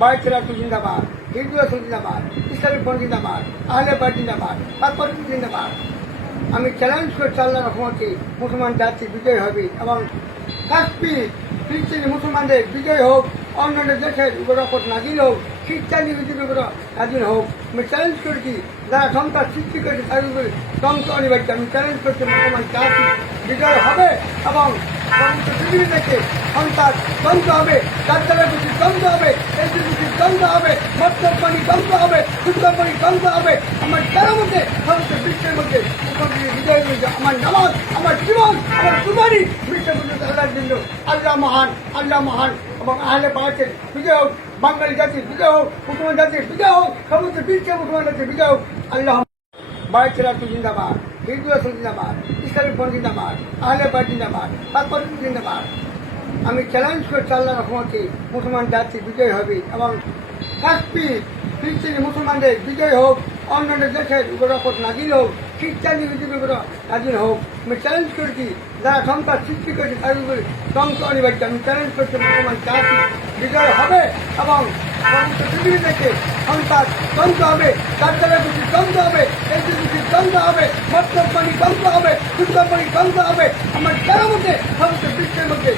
বায়ুচেরা জিন্দাবাদ হিন্দু আসল জিন্দাবাদ ইসলামী ফোন জিন্দাবাদ, আহলে বাদ জিন্দাবাদ, তারপর জিন্দাবাদ। আমি চ্যালেঞ্জ করছি আল্লাহ রহমতে মুসলমান জাতি বিজয় হবে এবং কাশ্মীর, ফিলিস্তিনি মুসলমানদের বিজয় হোক, অন্যান্য দেশের উপর নাজিল হোক, খ্রিস্টানি বিজেপির উপর নাজিল হোক। আমি চ্যালেঞ্জ করছি, যারা সন্ত্রাস সৃষ্টি করেছে তাদের উপরে ধ্বংস অনিবার্য। আমি চ্যালেঞ্জ করছি মুসলমান জাতি বিজয় হবে এবং পৃথিবী থেকে সন্তান ধ্বংস হবে কার্যালয় কিছু ধ্বংস হবে এলপিজি ধ্বংস হবে মৎস্য পানি ধ্বংস হবে শুদ্ধ পানি ধ্বংস হবে। আমার যার মধ্যে সমস্ত বিশ্বের মধ্যে বিজয় হয়েছে। আমার নামাজ, আমার জীবন, আমার কুমারী বিশ্বের মধ্যে আল্লাহর জন্য আল্লাহ মহান আল্লাহ মহান। এবং আহলে পাওয়াচ্ছেন বিজয় হোক, বাঙালি জাতির বিজয় হোক, মুসলমান জাতির বিজয় হোক, সমস্ত বিশ্বের মুসলমান জাতির বিজয় হোক, আল্লাহ বায়ুচেরা জিন্দাবাদ। হিন্দু আসল জিন্দাবাদ ইসলামী ফোন জিন্দাবাদ আহলে বাদ জিন্দাবাদ আমি চ্যালেঞ্জ করে আল্লাহ রহমতে মুসলমান জাতি বিজয় হবে এবং কাশ্মীর ফিলিস্তিনি মুসলমানদের বিজয় হোক, অন্যান্য দেশের উপর নাজিল হোক খ্রিস্টানি বিজেপির উপর হোক, আমি চ্যালেঞ্জ করছি। যারা সন্ত্রাস সৃষ্টি করেছে, তাদের উপরে অনিবার্য। আমি চ্যালেঞ্জ করছি মুসলমান জাতি বিজয় হবে এবং পৃথিবী থেকে সন্তান ধ্বংস হবে কার্যালয় কিছু ধ্বংস হবে এলপিজি ধ্বংস হবে মৎস্য পানি ধ্বংস হবে পানি ধ্বংস হবে। আমার মধ্যে সমস্ত বিশ্বের মধ্যে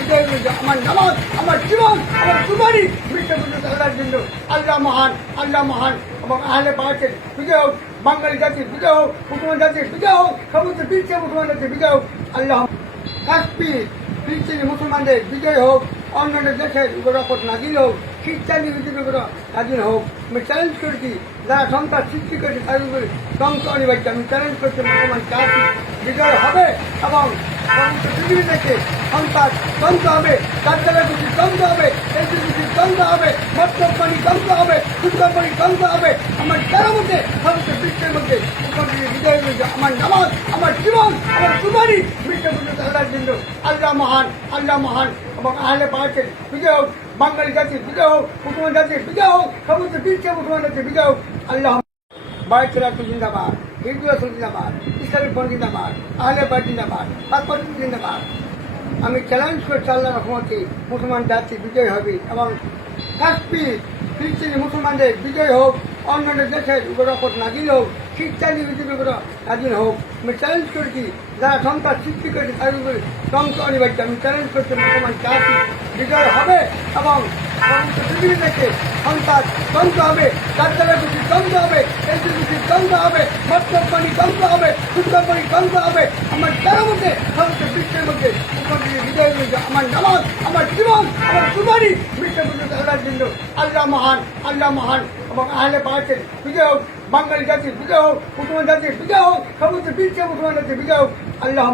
বিজয় হয়েছে আমার নামাজ, আমার জীবন, আমার কুমারী বিশ্বের মধ্যে জন্য আল্লাহ মহান আল্লাহ মহান। এবং আহলে পাওয়াচ্ছেন বিজয় হোক, বাঙালি জাতির বিজয় হোক, মুসলমান জাতির বিজয় হোক, সমস্ত বিশ্বের মুসলমান জাতির বিজয় হোক, আল্লাহ কাশ্মীর ফিলিস্তিনি মুসলমানদের বিজয় হোক, অন্যান্য দেশের উপর অপর নাজিল হোক, খ্রিস্টানি বিজেপির নাজিল হোক, আমি চ্যালেঞ্জ করছি, যারা সন্ত্রাস সৃষ্টি করেছে, তাদের উপরে ধ্বংস অনিবার্য। আমি চ্যালেঞ্জ করছি, মুসলমান জাতি বিজয় হবে এবং সমস্ত পৃথিবী থেকে সন্তান ধ্বংস হবে কার্যালয় কিছু ধ্বংস হবে এলপিজি ধ্বংস হবে মৎস্য পানি ধ্বংস হবে শুদ্ধ ধ্বংস হবে। আমার যার মধ্যে সমস্ত বিশ্বের মধ্যে বিজয় হয়েছে আমার নামাজ, আমার জীবন, আমার কুমারী বিশ্বের মধ্যে আল্লাহর জন্য আল্লাহ মহান আল্লাহ মহান। এবং আহলে পাওয়াচ্ছেন বিজয় হোক, বাঙালি জাতির বিজয় হোক, মুসলমান জাতির বিজয় হোক, সমস্ত বিশ্বের মুসলমান জাতির বিজয় হোক। আল্লাহ বায়ুচেরা জিন্দাবাদ হিন্দু আসল জিন্দাবাদ, ইসলামী ফোন জিন্দাবাদ, আহলে বাদ জিন্দাবাদ তারপর জিন্দাবাদ। আমি চ্যালেঞ্জ করছি আল্লাহ রহমতে মুসলমান জাতি বিজয় হবে এবং কাশ্মীর ফিলিস্তিনি মুসলমানদের বিজয় হোক, অন্যান্য দেশের উপর অপর নাজিল হোক, খ্রিস্টানি বিজেপির উপর নাজিল হোক, আমি চ্যালেঞ্জ করছি, যারা সন্ত্রাস সৃষ্টি করেছে, তাদের উপরে ধ্বংস অনিবার্য। আমি চ্যালেঞ্জ করছি, মুসলমান জাতি বিজয় হবে এবং পৃথিবী থেকে সন্তান ধ্বংস হবে কিছু ধ্বংস হবে এলপিজি ধ্বংস হবে মৎস্য পানি ধ্বংস হবে শুদ্ধ পানি ধ্বংস হবে। আমার যার মধ্যে সমস্ত বিশ্বের মধ্যে বিজয় আমার নামাজ, আমার জীবন, আমার কুমারী বিশ্বের মধ্যে আল্লাহর জন্য আল্লাহ মহান আল্লাহ মহান। এবং আহলে পাহাড়ের বিজয় হোক, বাঙালি জাতির বিজয় হোক, মুসলমান জাতির বিজয় হোক, সমস্ত বিশ্বের মুসলমান জাতির বিজয় হোক, আল্লাহ